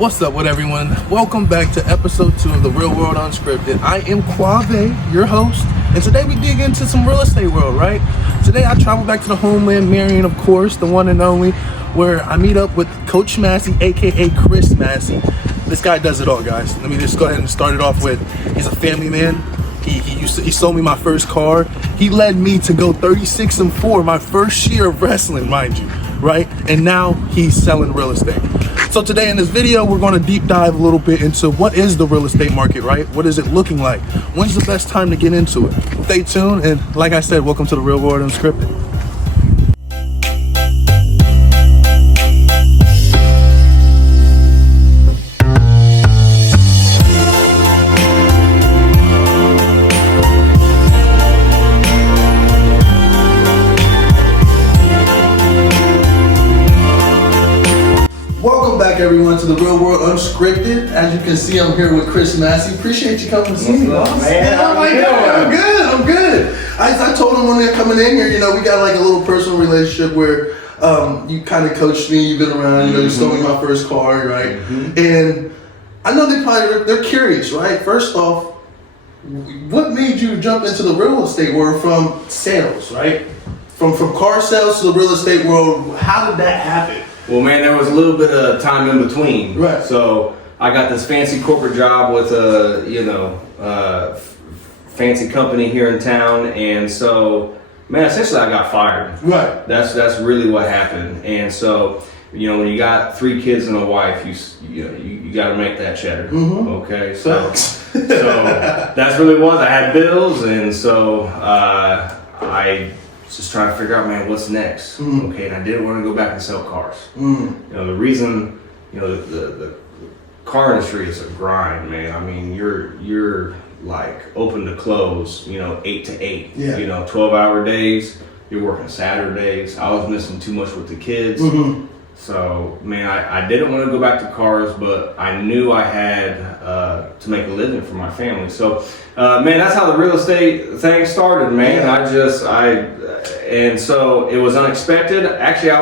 What's up with everyone? Welcome back to episode 2 of the Real World Unscripted. I am Quave, your host, and today we dig into some real estate world, right? Today I travel back to the homeland, Marion, of course, the one and only, where I meet up with Coach Massey, aka Chris Massey. This guy does it all, guys. Let me just go ahead and start it off with, he's a family man. He sold me my first car. He led me to go 36-4 my first year of wrestling, mind you, right? And now he's selling real estate. So today in this video, we're going to deep dive a little bit into what is the real estate market, right? What is it looking like? When's the best time to get into it? Stay tuned, and like I said, welcome to the Real World Unscripted. Everyone to the Real World Unscripted. As you can see, I'm here with Chris Massey. Appreciate you coming to see me, boss. Man, I'm good. I told him when they're coming in here, we got like a little personal relationship where you kind of coached me. You've been around. You sold me my first car, right? And I know they're curious, right? First off, what made you jump into the real estate world from sales, right? From car sales to the real estate world. How did that happen? Well, man, there was a little bit of time in between. Right. So I got this fancy corporate job with a, fancy company here in town, and so, man, essentially I got fired. Right. That's really what happened. And so, when you got 3 kids and a wife, you got to make that cheddar. Okay. So that's really what I had bills, and so I just trying to figure out, man, what's next? Okay, and I didn't want to go back and sell cars. The reason, the car industry is a grind, man. I mean, you're like open to close, 8 to 8. Yeah. 12-hour days. You're working Saturdays. I was missing too much with the kids. So, man, I didn't want to go back to cars, but I knew I had to make a living for my family. So, man, that's how the real estate thing started, man. Yeah. And so it was unexpected. Actually,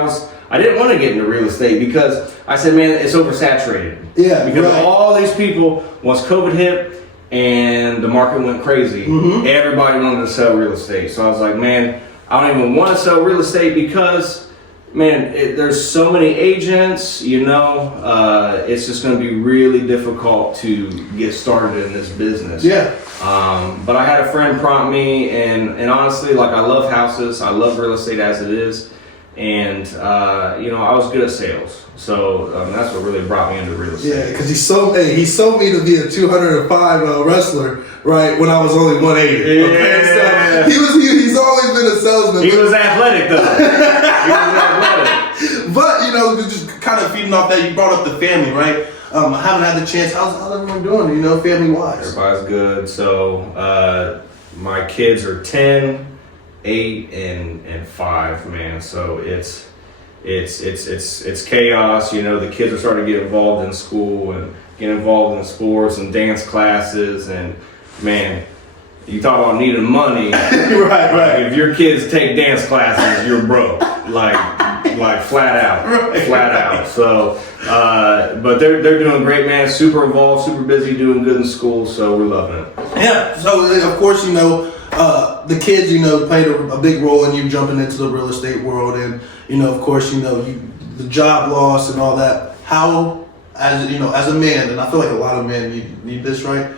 I didn't want to get into real estate because I said, man, it's oversaturated. Yeah. Because right. all these people, once COVID hit and the market went crazy, everybody wanted to sell real estate. So I was like, man, I don't even want to sell real estate because, man, there's so many agents, it's just going to be really difficult to get started in this business. Yeah. But I had a friend prompt me, and honestly, like, I love houses. I love real estate as it is. And, I was good at sales. So that's what really brought me into real estate. Yeah, because he sold me to be a 205 wrestler, right, when I was only 180. Yeah. Okay, so he's always been a salesman. He was athletic, though. He was athletic. But, just kind of feeding off that, you brought up the family, right? I haven't had the chance. How's everyone doing, family-wise? Everybody's good. So my kids are 10, 8, and 5, man. So it's chaos. The kids are starting to get involved in school and get involved in sports and dance classes, and man, you talk about needing money. right. If your kids take dance classes, you're broke. Like flat out. So, but they're doing great, man. Super involved, super busy, doing good in school. So we're loving it. Yeah. So of course, the kids, played a big role in you jumping into the real estate world, and of course, the job loss and all that. How, as a man, and I feel like a lot of men need this, right?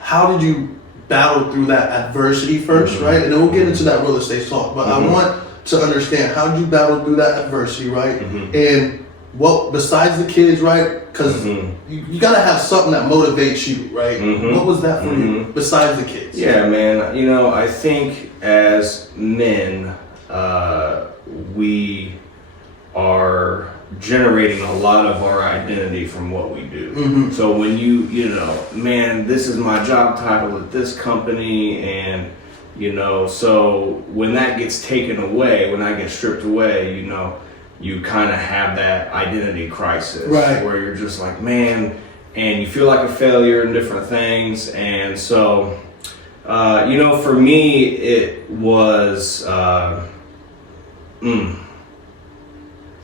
How did you battle through that adversity first, right? And then we'll get into that real estate talk. But I want to understand, how did you battle through that adversity, right? And what, besides the kids, right? Because you got to have something that motivates you, right? What was that for you, besides the kids? Yeah, man. I think as men, we are generating a lot of our identity from what we do. So when man, this is my job title at this company, and so when that gets taken away, when that gets stripped away, you kind of have that identity crisis, right, where you're just like, man, and you feel like a failure in different things. And so for me, it was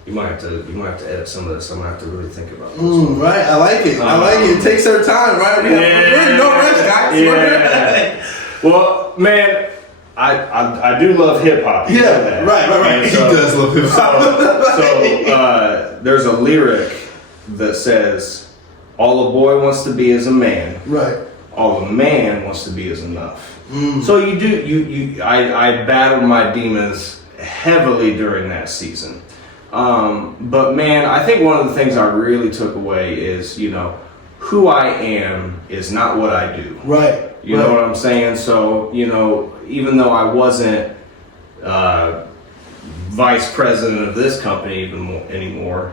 You might have to edit some of this. I'm gonna have to really think about this. Right, I like it. I like it. It takes our time, right? We're in no rush, guys. Yeah. Well, man, I do love hip hop. Yeah, right. He does love hip hop. So there's a lyric that says, "All a boy wants to be is a man. Right. All a man wants to be is enough." So I battled my demons heavily during that season. But man, I think one of the things I really took away is, who I am is not what I do. Right. You know what I'm saying? So, even though I wasn't vice president of this company anymore,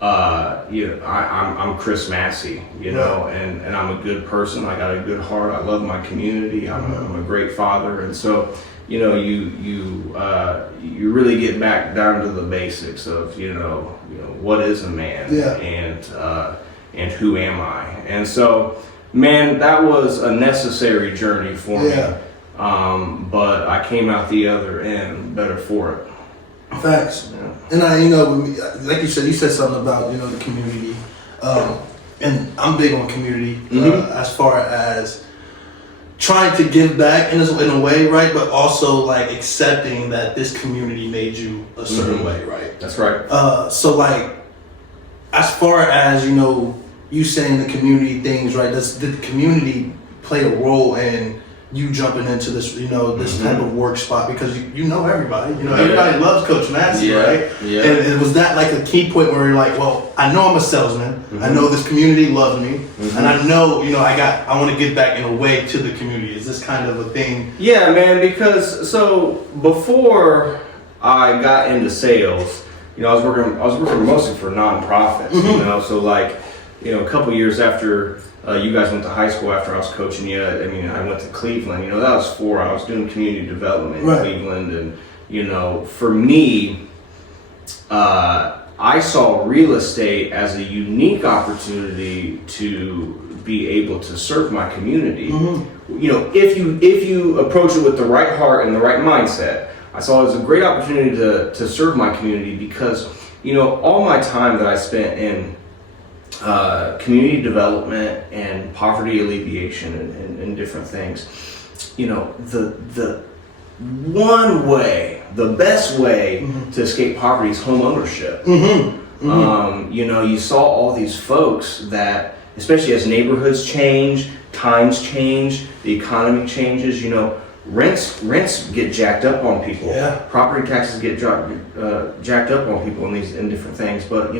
I'm Chris Massey, and I'm a good person. I got a good heart. I love my community. I'm a great father, and so you really get back down to the basics of what is a man, and who am I, and so man, that was a necessary journey for me. But I came out the other end better for it. Facts. Yeah. And like you said something about the community, and I'm big on community as far as trying to give back in a way, right? But also like accepting that this community made you a certain way, right? That's right. So like, as far as you saying the community things, right? Did the community play a role in you jumping into this, this type of work spot? Because everybody, everybody loves Coach Massey, right? Yeah. And was that like a key point where you're like, well, I know I'm a salesman, I know this community loves me, and I know, I want to give back in a way to the community. Is this kind of a thing? Yeah, man. Because before I got into sales, I was working mostly for nonprofits, so like. A couple years after you guys went to high school, after I was coaching you, I went to Cleveland. That was I was doing community development in Cleveland, and for me, I saw real estate as a unique opportunity to be able to serve my community. If you approach it with the right heart and the right mindset, I saw it as a great opportunity to serve my community because all my time that I spent in community development and poverty alleviation and different things. The one way, the best way to escape poverty is home ownership. You saw all these folks that, especially as neighborhoods change, times change, the economy changes, rents get jacked up on people. Yeah. Property taxes get jacked up on people in different things. But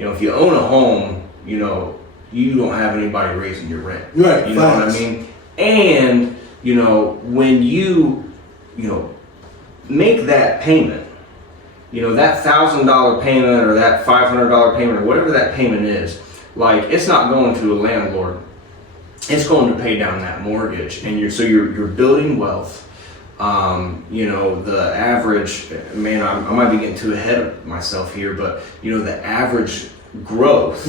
if you own a home, you don't have anybody raising your rent. Right. You know what I mean? And, when you make that payment, that $1,000 payment or that $500 payment or whatever that payment is, like, it's not going to a landlord. It's going to pay down that mortgage. And you're building wealth. The average, man, I might be getting too ahead of myself here, but the average growth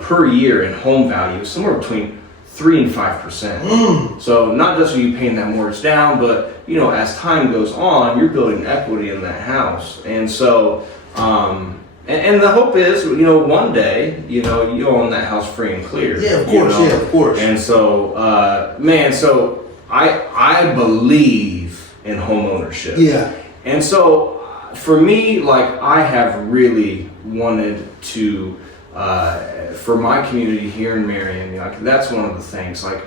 per year in home value is somewhere between 3 and 5%. So not just are you paying that mortgage down, but as time goes on, you're building equity in that house. And so, and the hope is, one day, you own that house free and clear. Yeah, of course. Yeah, of course. And so, man, so I believe in home ownership. Yeah. And so for me, like, I have really wanted to, for my community here in Marion, like, that's one of the things. Like,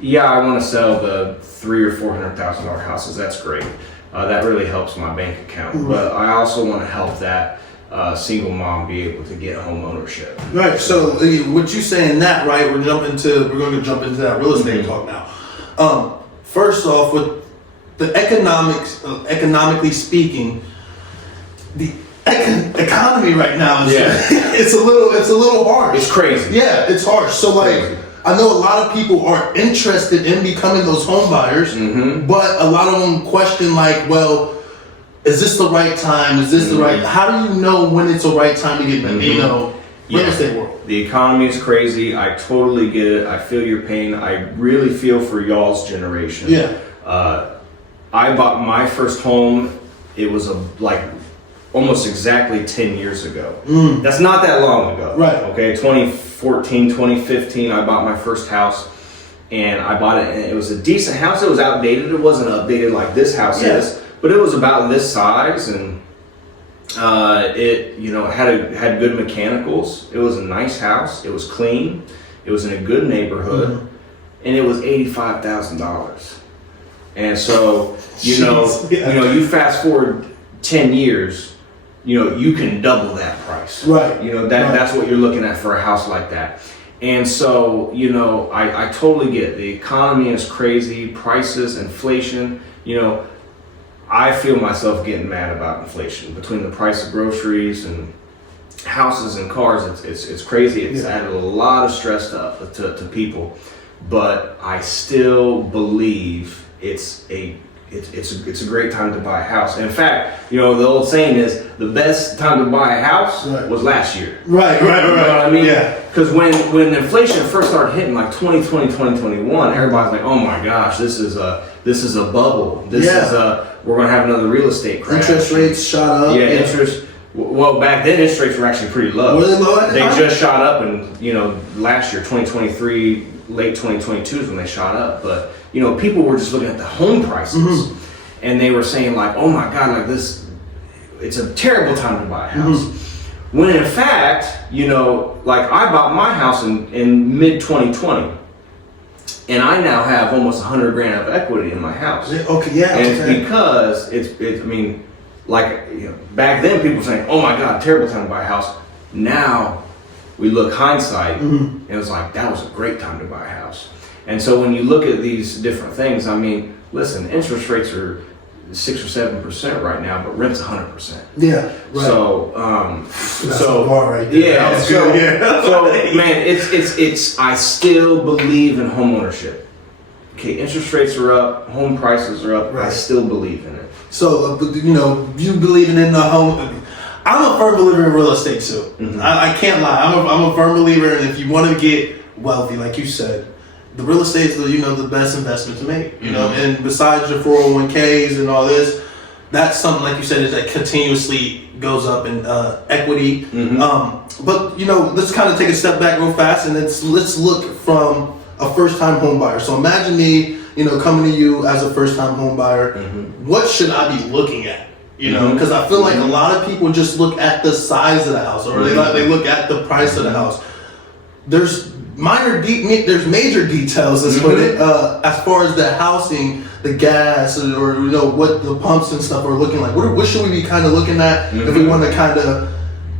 yeah, I want to sell the $300,000 or $400,000 houses. That's great. That really helps my bank account. Right. But I also want to help that single mom be able to get home ownership. Right. So what you saying that, right? We're going to jump into that real estate talk now. First off, with the economically speaking, the economy right now is it's a little harsh. It's crazy. Yeah, it's harsh. So like, I know a lot of people are interested in becoming those home buyers, but a lot of them question like, well, is this the right time? Is this the right? How do you know when it's the right time to get in the real estate world? The economy is crazy. I totally get it. I feel your pain. I really feel for y'all's generation. Yeah. I bought my first home. It was almost exactly 10 years ago. That's not that long ago. Right. Okay, 2014, 2015, I bought my first house. And I bought it, and it was a decent house. It was outdated. It wasn't updated like this house is, but it was about this size, and it had good mechanicals. It was a nice house. It was clean. It was in a good neighborhood, and it was $85,000. And so you fast forward 10 years, you can double that price. Right. That's what you're looking at for a house like that. And so, I totally get it. The economy is crazy, prices, inflation. I feel myself getting mad about inflation between the price of groceries and houses and cars. It's crazy. It's added a lot of stress to people, but I still believe it's a great time to buy a house. And in fact, the old saying is the best time to buy a house was last year. Right. You know what I mean? Yeah. Because when inflation first started hitting, like 2020, 2021, everybody's like, oh my gosh, this is a bubble. We're gonna have another real estate crash. Interest rates shot up. Yeah. Well, back then interest rates were actually pretty low. Were they low at the time? They just shot up, and last year, 2023, late 2022 is when they shot up. But people were just looking at the home prices, and they were saying like, oh my God, like this, it's a terrible time to buy a house. When in fact, like I bought my house in mid 2020, and I now have almost $100,000 of equity in my house. Okay, yeah. And it's because back then people were saying, oh my God, terrible time to buy a house. Now we look hindsight, and it's like, that was a great time to buy a house. And so when you look at these different things, listen, interest rates are 6 or 7% right now, but rent's 100%. Yeah, right. So, that's the bar right there. Yeah. That was good. Yeah. So, man, it's. I still believe in home ownership. Okay, interest rates are up, home prices are up. Right. I still believe in it. So, you believing in the home. I'm a firm believer in real estate too. I can't lie. I'm a firm believer, and if you want to get wealthy, like you said, the real estate is the best investment to make. And besides your 401ks and all this, that's something like you said is that continuously goes up in equity. But let's kind of take a step back real fast, and let's look from a first-time home buyer. So imagine me, coming to you as a first-time home buyer. What should I be looking at? Because I feel like a lot of people just look at the size of the house, or they look at the price of the house. There's major details as far as the housing, the gas, or what the pumps and stuff are looking like. What should we be kind of looking at if we want to kind of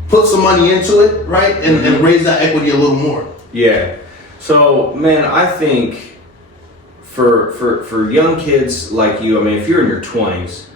put some money into it, right, and raise that equity a little more? Yeah. So, man, I think for young kids like you, if you're in your 20s,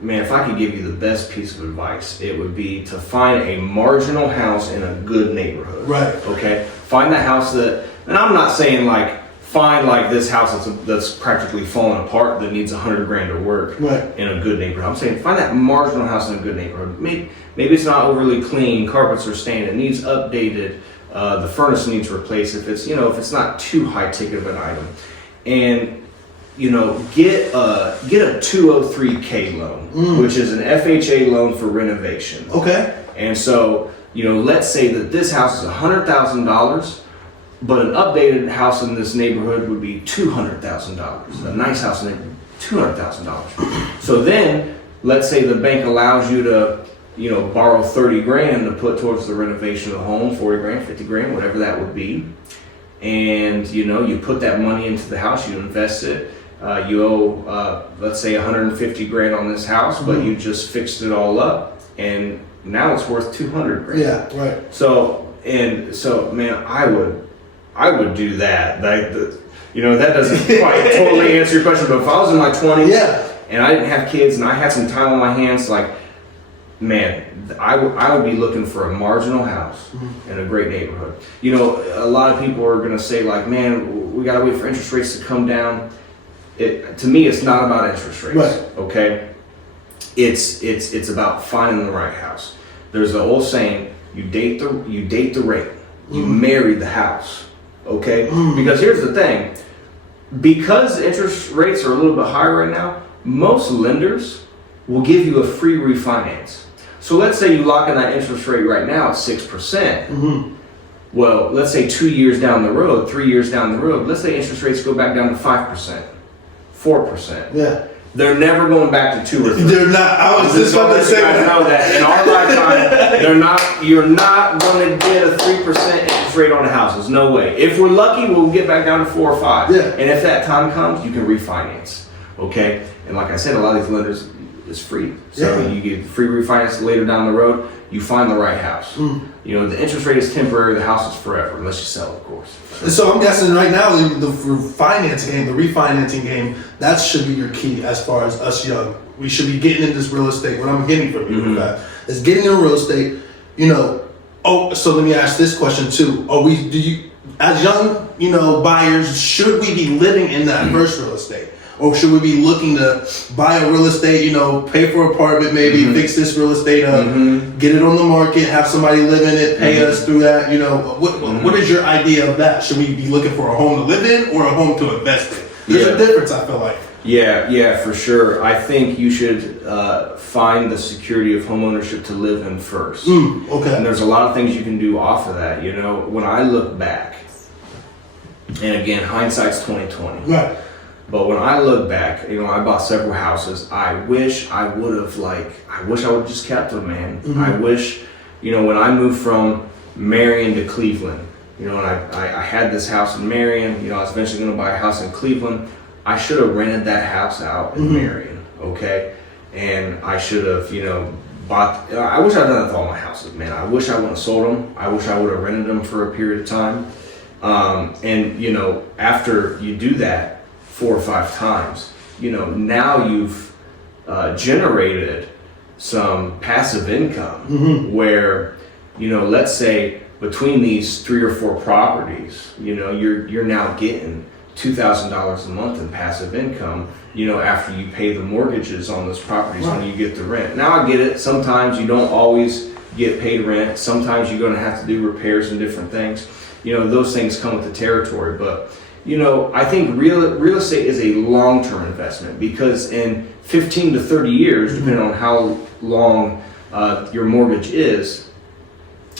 man, if I could give you the best piece of advice, it would be to find a marginal house in a good neighborhood. Right. Okay. Find that house and I'm not saying like find like this house that's practically falling apart that needs $100,000 to work in a good neighborhood. I'm saying find that marginal house in a good neighborhood. Maybe it's not overly clean, carpets are stained, it needs updated, the furnace needs replaced. If it's not too high ticket of an item, and get a 203K loan, which is an FHA loan for renovation. Okay. And so, let's say that this house is $100,000, but an updated house in this neighborhood would be $200,000. A nice house in the neighborhood, $200,000. So then, let's say the bank allows you to, borrow $30,000 to put towards the renovation of the home, $40,000, $50,000, whatever that would be. And, you put that money into the house, you invest it. You owe, let's say $150,000 on this house, but you just fixed it all up, and now it's worth $200,000. Yeah, right. So, man, I would do that. That doesn't quite totally answer your question, but if I was in my 20s and I didn't have kids and I had some time on my hands, man, I would be looking for a marginal house in a great neighborhood. A lot of people are going to say man, we got to wait for interest rates to come down. To me, it's not about interest rates. Right. Okay. It's about finding the right house. There's the old saying: you date the rate, you marry the house. Okay. Because here's the thing: because interest rates are a little bit higher right now, most lenders will give you a free refinance. So let's say you lock in that interest rate right now at 6%. Well, let's say 2 years down the road, 3 years down the road, let's say interest rates go back down to 5%, 4%. Yeah. They're never going back to 2 or 3. They're not. I was just about to say that. Know that in our lifetime, you're not going to get a 3% interest rate on the houses. No way. If we're lucky, we'll get back down to 4 or 5. Yeah. And if that time comes, you can refinance. Okay. And like I said, a lot of these lenders is free. So you get free refinance later down the road. You find the right house. You know, the interest rate is temporary. The house is forever, unless you sell, of course. So I'm guessing right now the refinancing game, that should be your key as far as us young. We should be getting in this real estate. What I'm getting from you, in fact, is getting in real estate. You know, so let me ask this question too. As young, buyers, should we be living in that first real estate? Or should we be looking to buy a real estate, pay for an apartment, maybe fix this real estate up, get it on the market, have somebody live in it, pay us through that? What is your idea of that? Should we be looking for a home to live in or a home to invest in? There's a difference, I feel like. Yeah, for sure. I think you should find the security of homeownership to live in first. Okay. And there's a lot of things you can do off of that. When I look back, and again, hindsight's 20/20. Right. But when I look back, I bought several houses. I wish I would have just kept them, man. I wish, when I moved from Marion to Cleveland, and I had this house in Marion, I was eventually going to buy a house in Cleveland. I should have rented that house out in Marion, okay? And I should have, bought, I wish I'd done that with all my houses, man. I wish I wouldn't have sold them. I wish I would have rented them for a period of time. And, after you do that, 4 or 5 times, now you've generated some passive income where, let's say between these 3 or 4 properties, you're now getting $2,000 a month in passive income, after you pay the mortgages on those properties when you get the rent. Now I get it. Sometimes you don't always get paid rent. Sometimes you're going to have to do repairs and different things. Those things come with the territory, but I think real estate is a long-term investment because in 15 to 30 years, depending on how long your mortgage is,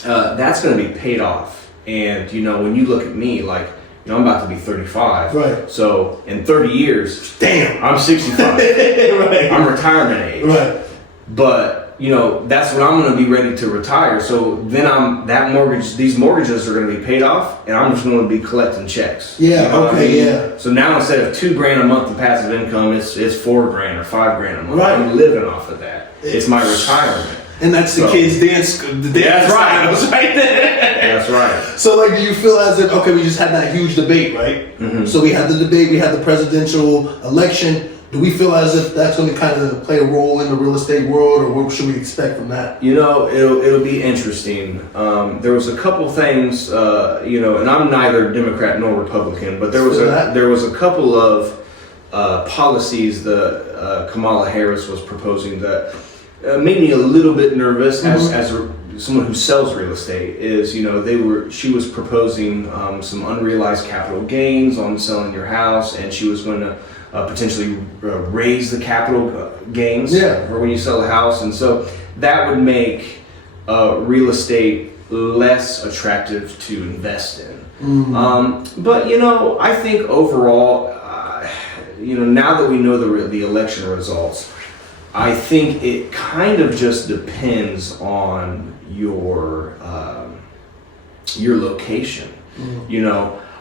that's going to be paid off. And, when you look at me, I'm about to be 35. Right. So in 30 years, damn, I'm 65. Right. I'm retirement age. Right. But, that's when I'm going to be ready to retire. So then these mortgages are going to be paid off and I'm just going to be collecting checks. Yeah. Yeah. So now instead of $2,000 a month in passive income, it's $4,000 or $5,000 a month. Right. I'm living off of that. It's my retirement. And that's the kids' dance. That's right. Right there. That's right. So, do you feel as if we just had that huge debate, right? So we had the debate, we had the presidential election. Do we feel as if that's going to kind of play a role in the real estate world, or what should we expect from that? It'll be interesting. There was a couple things, and I'm neither Democrat nor Republican, but there was a couple of policies that Kamala Harris was proposing that made me a little bit nervous as someone who sells real estate. She was proposing some unrealized capital gains on selling your house, and she was going to potentially raise the capital gains for when you sell a house, and so that would make real estate less attractive to invest in. But I think overall, now that we know the election results, I think it kind of just depends on your location.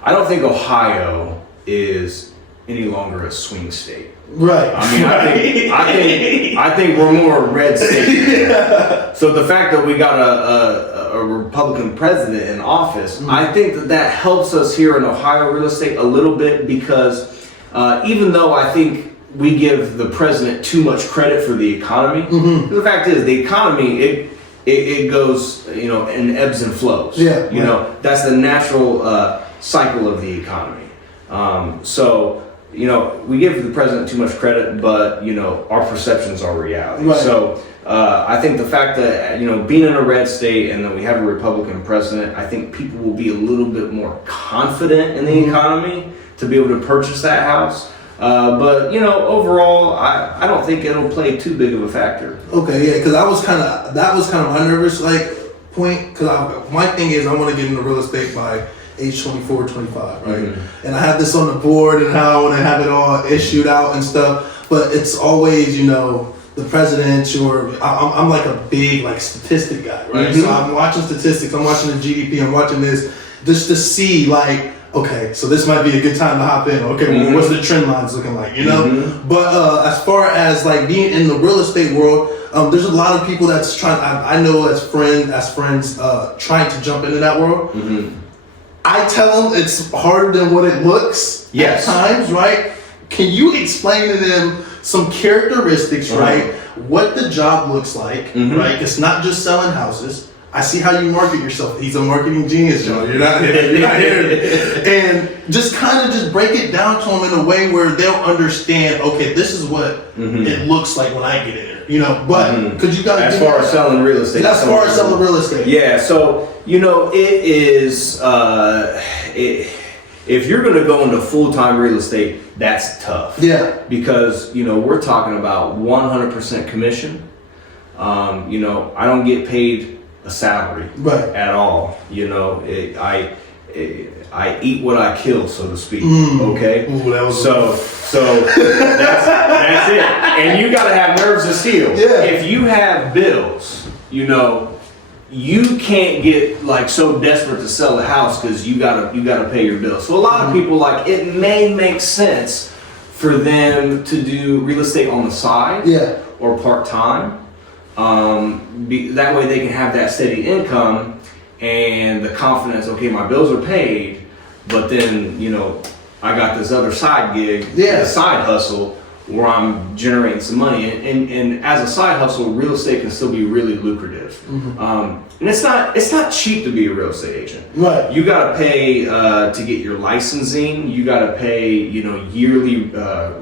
I don't think Ohio is any longer a swing state. Right. I mean, I think we're more a red state. So the fact that we got a Republican president in office, I think that helps us here in Ohio real estate a little bit because even though I think we give the president too much credit for the economy, the fact is the economy it goes in ebbs and flows. That's the natural cycle of the economy. So we give the president too much credit, but our perceptions are reality. Right. So I think the fact that being in a red state and that we have a Republican president, I think people will be a little bit more confident in the economy to be able to purchase that house. But overall, I don't think it'll play too big of a factor. Okay, yeah, because that was kind of my nervous point. Because my thing is I want to get into real estate by age 24, 25, right? Mm-hmm. And I have this on the board and how I want to have it all issued out and stuff. But it's always, the president, or I'm like a big statistic guy, right? Mm-hmm. So I'm watching statistics, I'm watching the GDP, I'm watching this just to see okay, so this might be a good time to hop in. Okay, well, what's the trend lines looking like, Mm-hmm. But as far as being in the real estate world, there's a lot of people that's trying. I know as friends, trying to jump into that world. Mm-hmm. I tell them it's harder than what it looks. Yes. At times, right? Can you explain to them some characteristics, right? What the job looks like, right? It's not just selling houses. I see how you market yourself. He's a marketing genius, John. You're not here. And just break it down to them in a way where they'll understand, okay, this is what it looks like when I get in there. But could you guys... As far as selling real estate. As far as selling real estate. Yeah, so, it is... if you're going to go into full-time real estate, that's tough. Yeah. Because, we're talking about 100% commission. I don't get paid a salary at all. I eat what I kill, so to speak. Okay. Ooh, that was so that's it. And you got to have nerves of steel. Yeah. If you have bills, you can't get so desperate to sell the house because you gotta pay your bills. So a lot of people it may make sense for them to do real estate on the side, or part-time. That way they can have that steady income and the confidence, okay, my bills are paid, but then, I got this other side gig, a side hustle where I'm generating some money. And as a side hustle, real estate can still be really lucrative. And it's not cheap to be a real estate agent. Right. You got to pay to get your licensing. You got to pay, yearly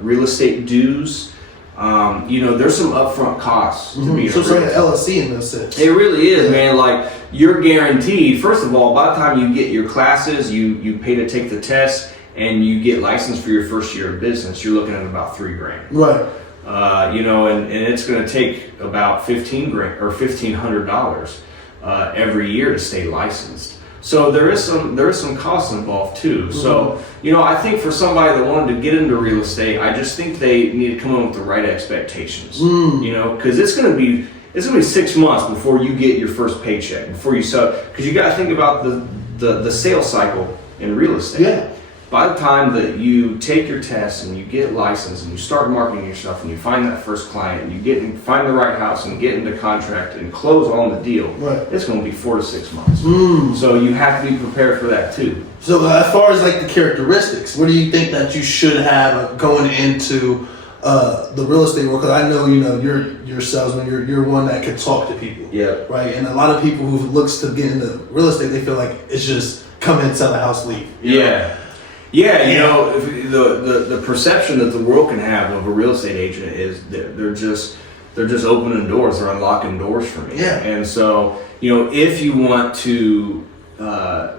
real estate dues. There's some upfront costs to be a so it's like an LLC in this sense. It really is, man. You're guaranteed. First of all, by the time you get your classes, you pay to take the test, and you get licensed for your first year of business. You're looking at about $3,000. Right. And it's going to take about $1,500 or $1,500 every year to stay licensed. So there is some costs involved too. Mm-hmm. So, I think for somebody that wanted to get into real estate, I just think they need to come up with the right expectations. Because it's going to be 6 months before you get your first paycheck, before you sell. Because you got to think about the sales cycle in real estate. Yeah. By the time that you take your test and you get licensed and you start marketing yourself and you find that first client and you find the right house and get into contract and close on the deal, it's going to be 4 to 6 months. So you have to be prepared for that too. So as far as the characteristics, what do you think that you should have going into the real estate world? Because I know you're a salesman. You're one that can talk to people. Yeah. Right. And a lot of people who looks to get into real estate, they feel like it's just come in, sell a house, leave. Yeah. Yeah, the perception that the world can have of a real estate agent is they're just opening doors, they're unlocking doors for me. Yeah. And so, if you want to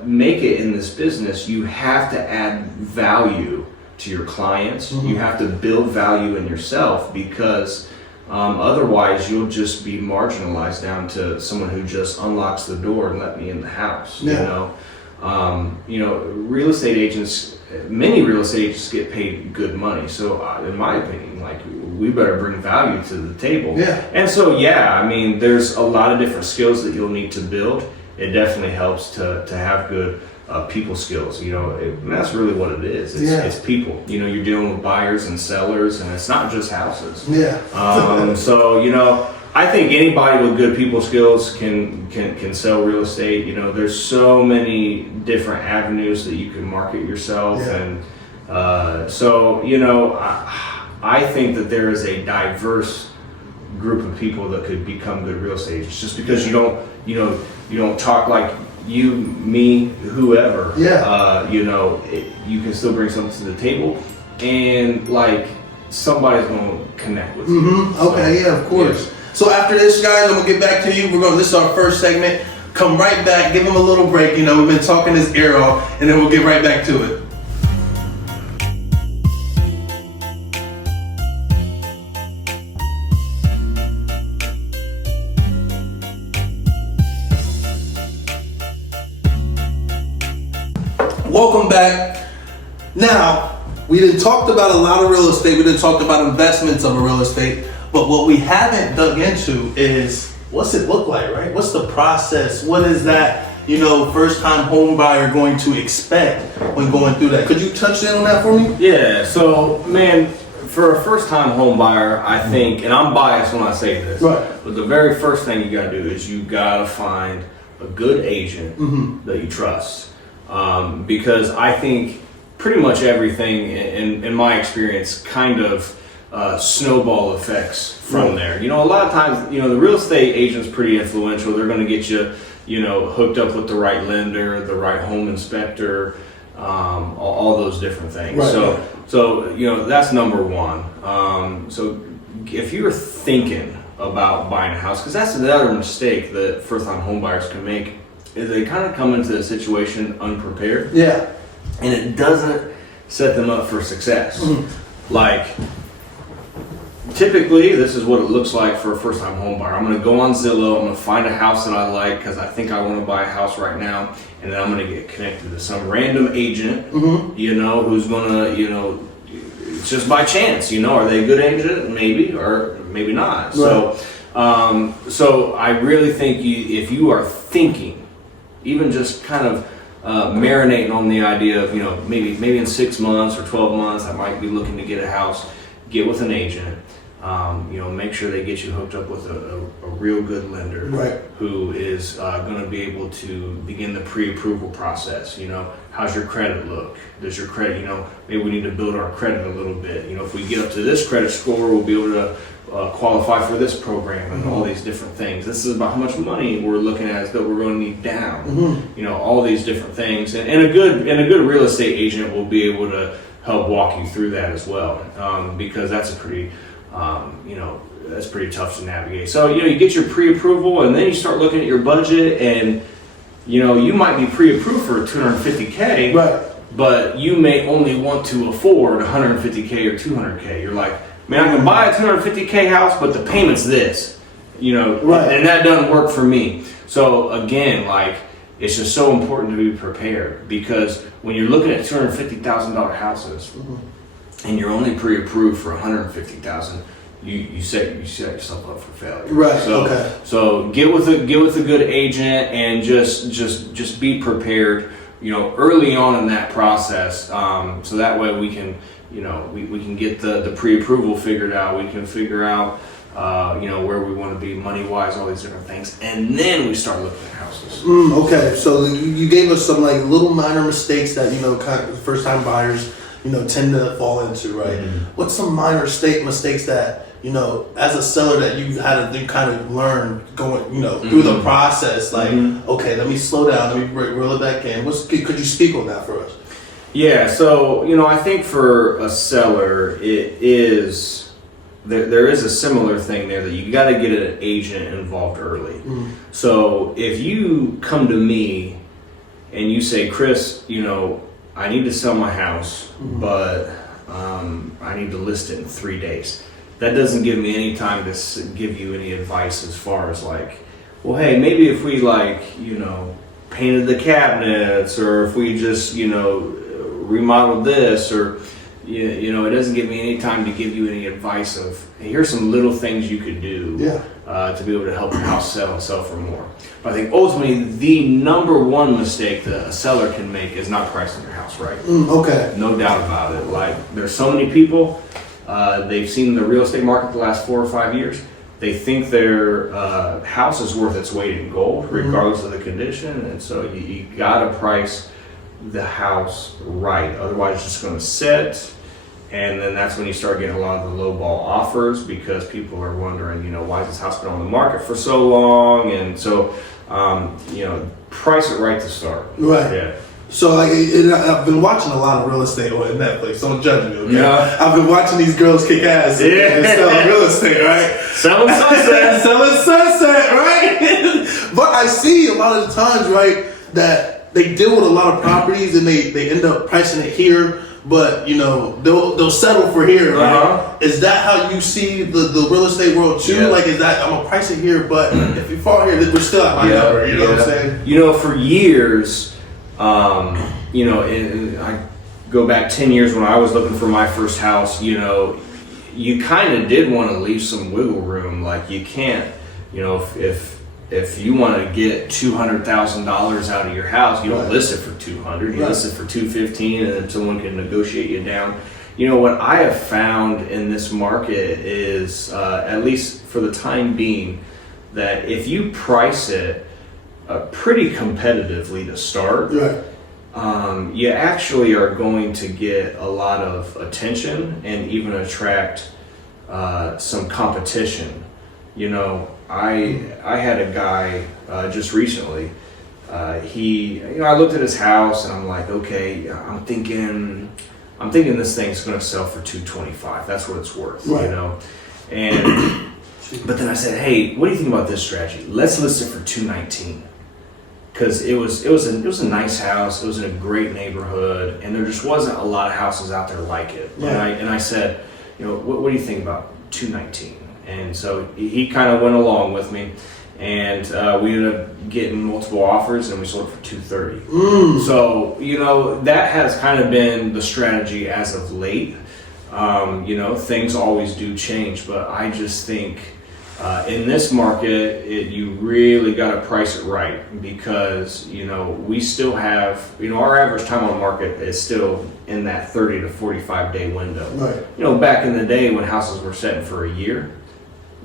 make it in this business, you have to add value to your clients. You have to build value in yourself, because otherwise you'll just be marginalized down to someone who just unlocks the door and let me in the house. Yeah. Real estate agents, many real estate agents get paid good money. So in my opinion, we better bring value to the table. Yeah. And so, there's a lot of different skills that you'll need to build. It definitely helps to have good people skills. And that's really what it is. It's people. You're dealing with buyers and sellers, and it's not just houses. Yeah. So, I think anybody with good people skills can sell real estate. There's so many different avenues that you can market yourself, and I think that there is a diverse group of people that could become good real estate agents. Just because you don't talk like you, me, whoever. Yeah. You can still bring something to the table, and somebody's going to connect with you. Okay. Yeah. Of course. Yeah. So after this, guys, I'm going to get back to you. This is our first segment. Come right back. Give them a little break. We've been talking this ear off, and then we'll get right back to it. Welcome back. Now, we done talked about a lot of real estate. We done talked about investments of a real estate. But what we haven't dug into is what's it look like, right? What's the process? What is that, first time home buyer going to expect when going through that? Could you touch in on that for me? Yeah, so man, for a first time home buyer, I think, and I'm biased when I say this, right, but the very first thing you gotta do is you gotta find a good agent that you trust. Because I think pretty much everything in my experience kind of snowball effects from there. A lot of times, the real estate agent's pretty influential. They're going to get you, hooked up with the right lender, the right home inspector, all those different things. Right. So that's number one. So if you're thinking about buying a house, because that's another mistake that first-time home buyers can make, is they kind of come into the situation unprepared. Yeah. And it doesn't set them up for success. Like, typically, this is what it looks like for a first-time home buyer. I'm going to go on Zillow. I'm going to find a house that I like because I think I want to buy a house right now, and then I'm going to get connected to some random agent, who's going to, it's just by chance. Are they a good agent? Maybe, or maybe not. Right. So I really think if you are thinking, even just kind of marinating on the idea of maybe in 6 months or 12 months I might be looking to get a house, get with an agent. Make sure they get you hooked up with a real good lender, right, who is going to be able to begin the pre-approval process. How's your credit look? Does your credit, maybe we need to build our credit a little bit. If we get up to this credit score, we'll be able to qualify for this program and all these different things. This is about how much money we're looking at that we're going to need down. All these different things, and a good real estate agent will be able to help walk you through that as well, because that's a pretty that's pretty tough to navigate. So you get your pre-approval, and then you start looking at your budget, and you might be pre-approved for $250K, right, but you may only want to afford $150K or $200K. You're like, man, I can buy a $250K house, but the payment's this, right, and that doesn't work for me. So again, it's just so important to be prepared, because when you're looking at $250,000 houses and you're only pre-approved for $150,000, you set yourself up for failure. Right. So, okay. So get with a good agent, and just be prepared, early on in that process, so that way we can, we can get the pre-approval figured out. We can figure out, where we want to be money-wise, all these different things, and then we start looking at houses. Okay, so you gave us some little minor mistakes that kind of first-time buyers tend to fall into, right? What's some minor mistakes that as a seller that you've had to kind of learn going through the process? Okay, let me slow down, let me reel it back in. Could you speak on that for us? Yeah, so I think for a seller, it is. There is a similar thing there, that you got to get an agent involved early. So if you come to me and you say, Chris, I need to sell my house, but I need to list it in 3 days. That doesn't give me any time to give you any advice as far as well, hey, maybe if we painted the cabinets, or if we just remodeled this, or it doesn't give me any time to give you any advice of, hey, here's some little things you could do to be able to help your house sell and sell for more. But I think ultimately the number one mistake that a seller can make is not pricing your house right. Okay. No doubt about it. There's so many people, they've seen the real estate market the last 4 or 5 years. They think their house is worth its weight in gold, regardless of the condition. And so you gotta price the house right. Otherwise it's just gonna sit. And then that's when you start getting a lot of the low ball offers, because people are wondering, why has this house been on the market for so long? And so, price it right to start. Right. Yeah. So I've been watching a lot of real estate on Netflix. Don't judge me, okay? Yeah. I've been watching these girls kick ass and sell real estate, right? Selling sunset. Selling sunset, right? But I see a lot of the times, right, that they deal with a lot of properties and they end up pricing it here, but they'll settle for here, right? Uh-huh. Is that how you see the real estate world too? Yeah. Is that I'm gonna price it here, but if you fall here, we're still at my number. You know what I'm saying? For years, You know, and I go back 10 years when I was looking for my first house, you know, you kind of did want to leave some wiggle room. Like, you can't, you know, if you want to get $200,000 out of your house, you don't list it for 200. You list it for 215, and then someone can negotiate you down. You know, what I have found in this market is, at least for the time being, that if you price it pretty competitively to start, you actually are going to get a lot of attention and even attract some competition. You know, I had a guy just recently. I looked at his house and I'm like, okay, I'm thinking this thing's going to sell for $225. That's what it's worth, you know. And but then I said, hey, what do you think about this strategy? Let's list it for $219. Because it was a nice house, it was in a great neighborhood, and there just wasn't a lot of houses out there like it. And I said, you know, what do you think about $219? And so he kind of went along with me, and we ended up getting multiple offers, and we sold it for $230. So, you know, that has kind of been the strategy as of late. You know, things always do change, but I just think in this market, you really got to price it right, because, you know, we still have, you know, our average time on market is still in that 30 to 45 day window. You know, back in the day when houses were setting for a year,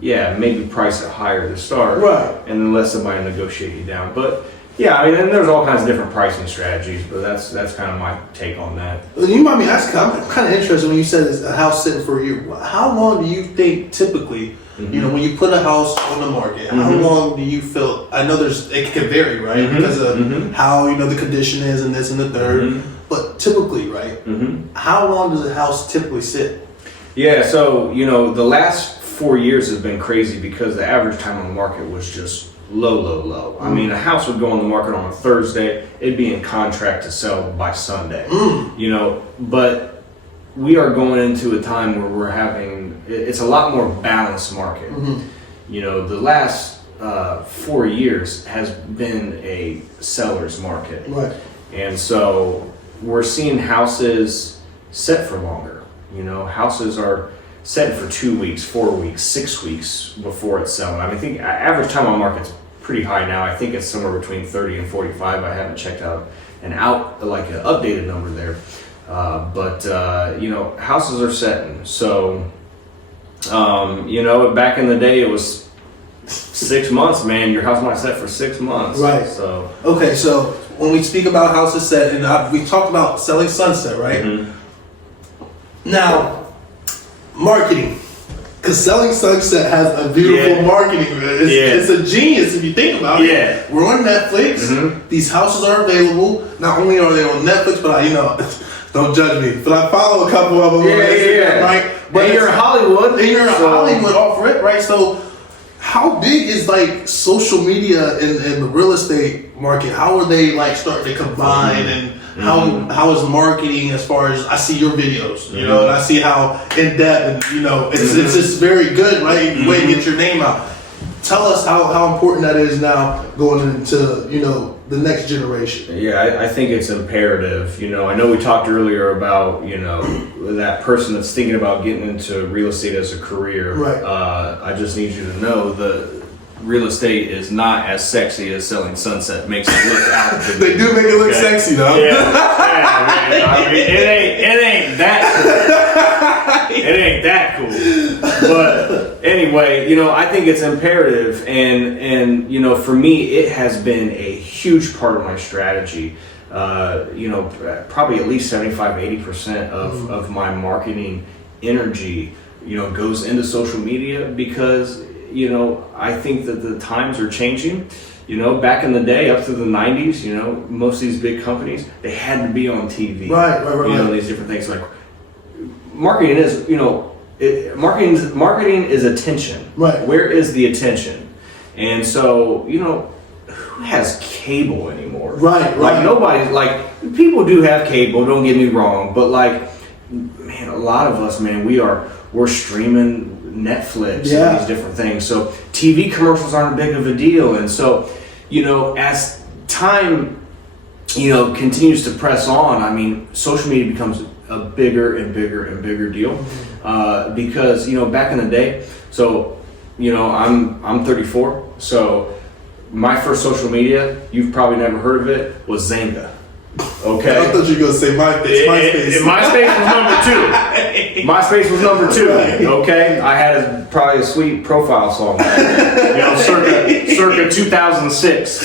maybe price it higher to start, and then let somebody negotiate you down. But yeah, I mean, and there's all kinds of different pricing strategies, but that's kind of my take on that. You might be asking, I'm kind of interested when you said it's a house sitting for a year. How long do you think typically, you know, when you put a house on the market, how long do you feel? I know it can vary, right? Because of how, you know, the condition is and this and the third. But typically, right? How long does a house typically sit? Yeah, so, you know, the last 4 years have been crazy because the average time on the market was just low. I mean, a house would go on the market on a Thursday, it'd be in contract to sell by Sunday. You know, but we are going into a time where we're having, it's a lot more balanced market. You know, the last 4 years has been a seller's market. And so we're seeing houses set for longer. You know, houses are set for 2 weeks, 4 weeks, 6 weeks before it's selling. I mean, I think average time on market's pretty high now. I think it's somewhere between 30 and 45. I haven't checked out an updated number there. But you know, houses are setting. So, you know, back in the day it was 6 months, man. Your house might set for 6 months. So okay, so when we speak about houses set, and we talked about selling sunset, right? Now, marketing, because selling sunset has a beautiful marketing. It's a genius if you think about it. We're on Netflix. These houses are available. Not only are they on Netflix, but you know, don't judge me, but I follow a couple of them on Instagram, right? But you're in Hollywood. And you're in Hollywood off rip, right? So how big is like social media in the real estate market? How are they like starting to combine, and how is marketing as far as, I see your videos, you know, and I see how in depth, and you know, it's just very good, right? Way to get your name out. Tell us how important that is now going into, you know, the next generation. Yeah, I think it's imperative. You know, I know we talked earlier about, you know, that person that's thinking about getting into real estate as a career. I just need you to know the real estate is not as sexy as selling sunset makes it look out. They do make it look sexy, though. Man. I mean, it ain't that cool. It ain't that cool. But anyway, you know, I think it's imperative, and you know, for me, it has been a huge part of my strategy. You know, probably at least 75-80% of my marketing energy, you know, goes into social media, because you know, I think that the times are changing. You know, back in the day, up to the 90s, you know, most of these big companies, they had to be on TV. Right. You know, these different things. Like, marketing is, you know, marketing is attention. Where is the attention? And so, you know, who has cable anymore? Like, nobody, like, people do have cable, don't get me wrong, but like, man, a lot of us, man, we're streaming Netflix and these different things. So TV commercials aren't big of a deal. And so, you know, as time continues to press on, I mean, social media becomes a bigger and bigger and bigger deal because back in the day, so I'm 34, so my first social media, you've probably never heard of it, was Zanga. Okay. I thought you were gonna say MySpace. MySpace was number 2. MySpace was number 2. Right. Okay. I had probably a sweet profile song, circa 2006,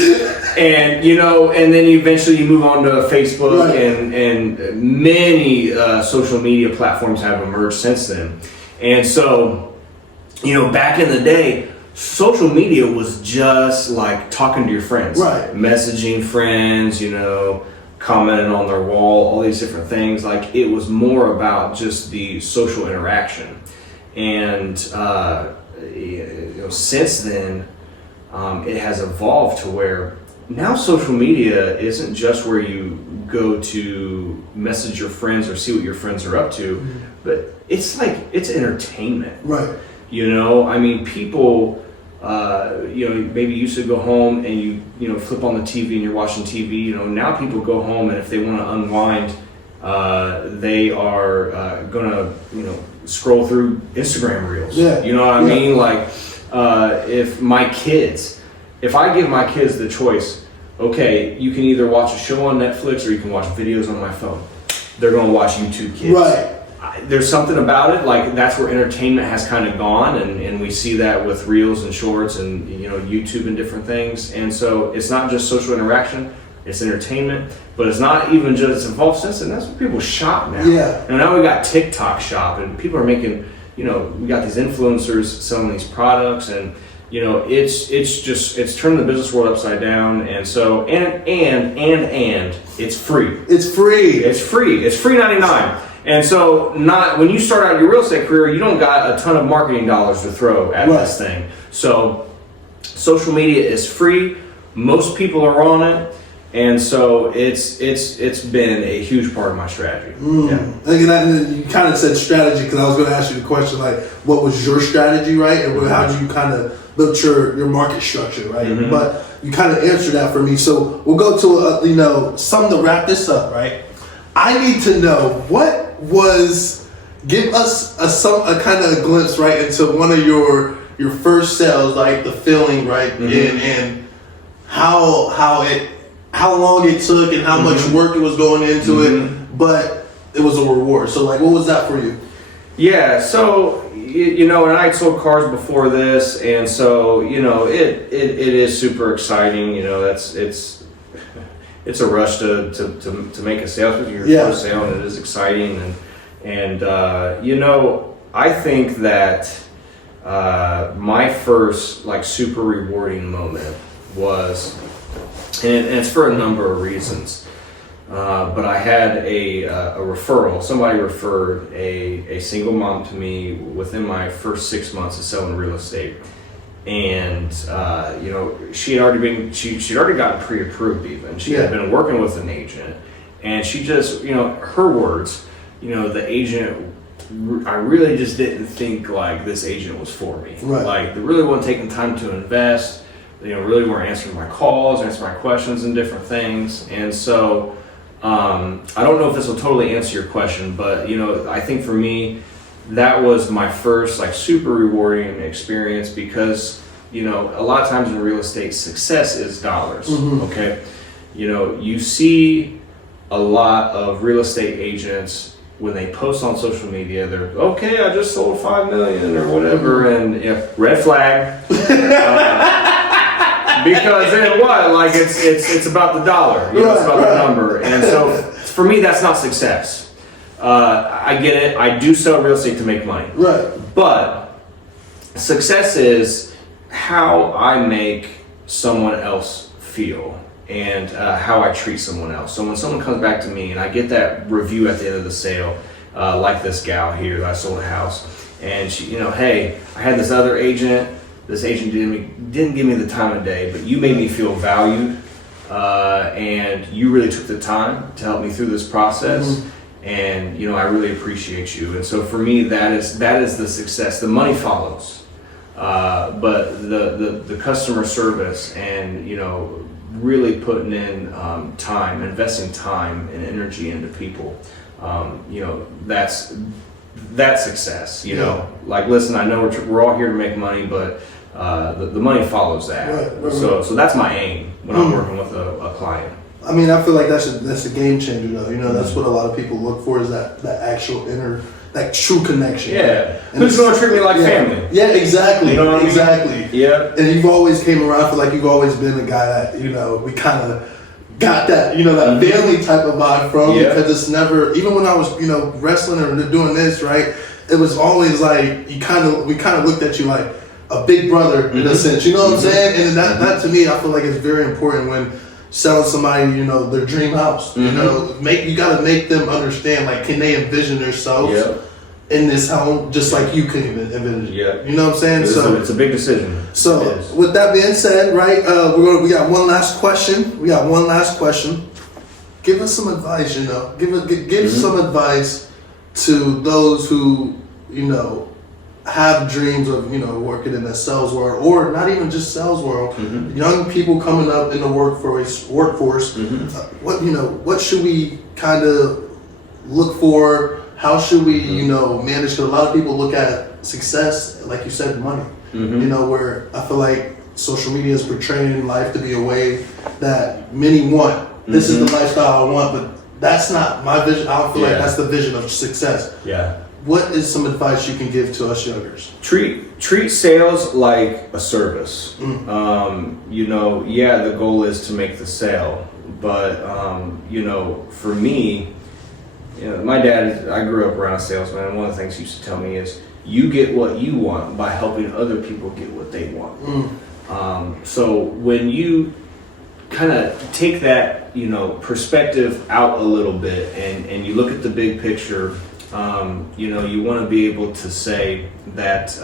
and and then eventually you move on to Facebook, right. and many social media platforms have emerged since then, and so back in the day, social media was just like talking to your friends, right? Messaging friends, commenting on their wall, all these different things. Like, it was more about just the social interaction. And since then, it has evolved to where now social media isn't just where you go to message your friends or see what your friends are up to, but it's entertainment, right? I mean, people maybe you used to go home and you flip on the TV and you're watching TV. Now people go home, and if they want to unwind, they are gonna scroll through Instagram reels. Yeah. You know what I mean? Like, if I give my kids the choice, okay, you can either watch a show on Netflix or you can watch videos on my phone, they're gonna watch YouTube Kids. Right. There's something about it, like that's where entertainment has kind of gone, and we see that with reels and shorts and YouTube and different things. And so it's not just social interaction, it's entertainment, but it's not even just, it's evolved since then. That's where people shop now. Yeah. And now we got TikTok shop, and people are making, we got these influencers selling these products, and it's turning the business world upside down. And so and it's free. It's free. It's free. It's free 99. And so, when you start out your real estate career, you don't got a ton of marketing dollars to throw at this thing. So, social media is free. Most people are on it, and so it's been a huge part of my strategy. Yeah. And you kind of said strategy, because I was going to ask you the question, like, what was your strategy, right? And how did you kind of build your market structure, right? Mm-hmm. But you kind of answered that for me. So we'll go to something to wrap this up, right? I need to know give us a kind of glimpse, right, into one of your first sales, like the feeling, right, and how long it took and how much work it was going into it, but it was a reward. So, like, what was that for you? Yeah, so and I sold cars before this, and so it is super exciting. It's a rush to make a sale, especially your first sale, and it is exciting. And I think that my first super rewarding moment was, and it's for a number of reasons, but I had a referral. Somebody referred a single mom to me within my first 6 months of selling real estate. And she'd already gotten pre-approved. Even she had been working with an agent, and she just her words, the agent, I really just didn't think this agent was for me. Right. Like, they really wasn't taking time to invest. Really weren't answering my calls, answering my questions and different things. And so I don't know if this will totally answer your question, but I think for me, that was my first super rewarding experience, because a lot of times in real estate, success is dollars. Okay, you see a lot of real estate agents when they post on social media, they're I just sold $5 million or whatever, and red flag. Because then what? It's about the dollar. It's about the number, and so for me, that's not success. I get it. I do sell real estate to make money. Right. But success is how I make someone else feel, and how I treat someone else. So when someone comes back to me and I get that review at the end of the sale, like this gal here that I sold a house, and she, hey, I had this other agent. This agent didn't give me the time of day, but you made me feel valued, and you really took the time to help me through this process. And I really appreciate you. And so for me, that is the success. The money follows, but the customer service and really putting in time, investing time and energy into people, you know, that's success. You know, like, listen, I know we're all here to make money, but the money follows that. Right. So that's my aim when I'm working with a client. I mean, I feel like that's a game changer, though. You know, that's what a lot of people look for, is that actual that true connection. Yeah. And who's going to treat me like family? Yeah, exactly. You know what I mean? Exactly. Yeah. And you've always came around. I feel like you've always been a guy that, you know, we kind of got that, you know, that family type of vibe from, because it's never, even when I was, you know, wrestling or doing this, right, it was always like, we kind of looked at you like a big brother in a sense, you know what I'm saying? And that to me, I feel like it's very important when selling somebody, you know, their dream house. You know, you got to make them understand, like, can they envision themselves in this home just like you can envision it? Yeah. You know what I'm saying? It's a big decision. So with that being said, right, we got one last question. Give us some advice. You know, give some advice to those who, you know, have dreams of, you know, working in the sales world, or not even just sales world. Young people coming up in the workforce. What should we kind of look for? How should we, you know, manage? Because a lot of people look at success, like you said, money. You know, where I feel like social media is portraying life to be a way that many want. This is the lifestyle I want, but that's not my vision. I don't feel like that's the vision of success. Yeah. What is some advice you can give to us youngers? Treat sales like a service. You know, the goal is to make the sale, but you know, for me, you know, my dad, I grew up around a salesman, and one of the things he used to tell me is, you get what you want by helping other people get what they want. So when you kind of take that, you know, perspective out a little bit, and you look at the big picture, you know, you want to be able to say that,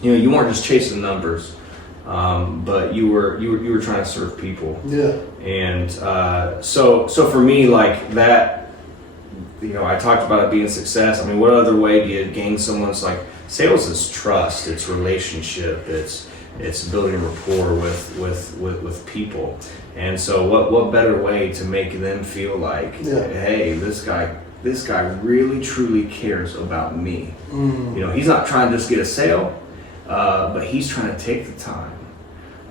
you know, you weren't just chasing numbers, but you were trying to serve people. Yeah. And so for me, like that, you know, I talked about it being success. I mean, what other way do you gain someone's, like, sales is trust, it's relationship, it's building rapport with people. And so what better way to make them feel like, hey, this guy really truly cares about me. You know, he's not trying to just get a sale, but he's trying to take the time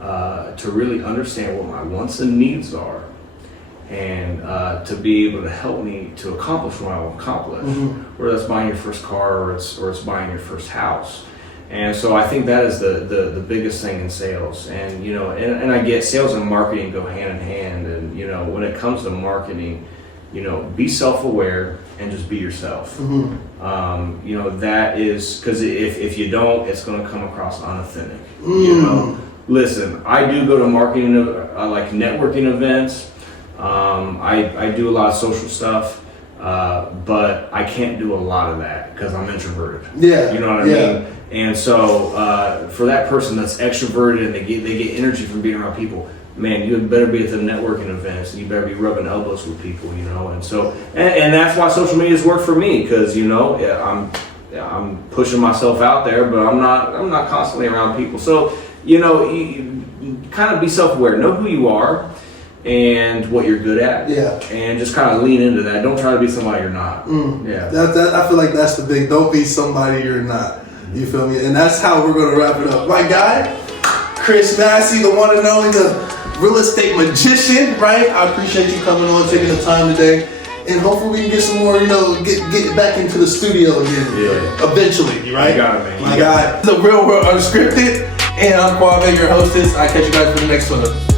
to really understand what my wants and needs are, and to be able to help me to accomplish what I want to accomplish, whether that's buying your first car or it's buying your first house. And so I think that is the biggest thing in sales. And, you know, and I get sales and marketing go hand in hand. And, you know, when it comes to marketing, you know, be self-aware and just be yourself. You know, that is, because if you don't, it's going to come across unauthentic. You know, listen, I do go to marketing, like networking events. I do a lot of social stuff, but I can't do a lot of that because I'm introverted. You know what I mean? And so for that person that's extroverted and they get energy from being around people, man, you better be at the networking events, and you better be rubbing elbows with people, you know. And so and that's why social media's worked for me, because, you know, I'm pushing myself out there, but I'm not constantly around people. So, you know, you kind of be self-aware, know who you are and what you're good at, and just kind of lean into that. Don't try to be somebody you're not. That I feel like that's the big. Don't be somebody you're not. You feel me? And that's how we're gonna wrap it up. My guy, Chris Massey, the one and only, the real estate magician, right? I appreciate you coming on, taking the time today, and hopefully we can get some more, you know, get back into the studio again, eventually, right? You got it, man. My guy, the Real World Unscripted, and I'm Kwame, your hostess. I'll catch you guys for the next one.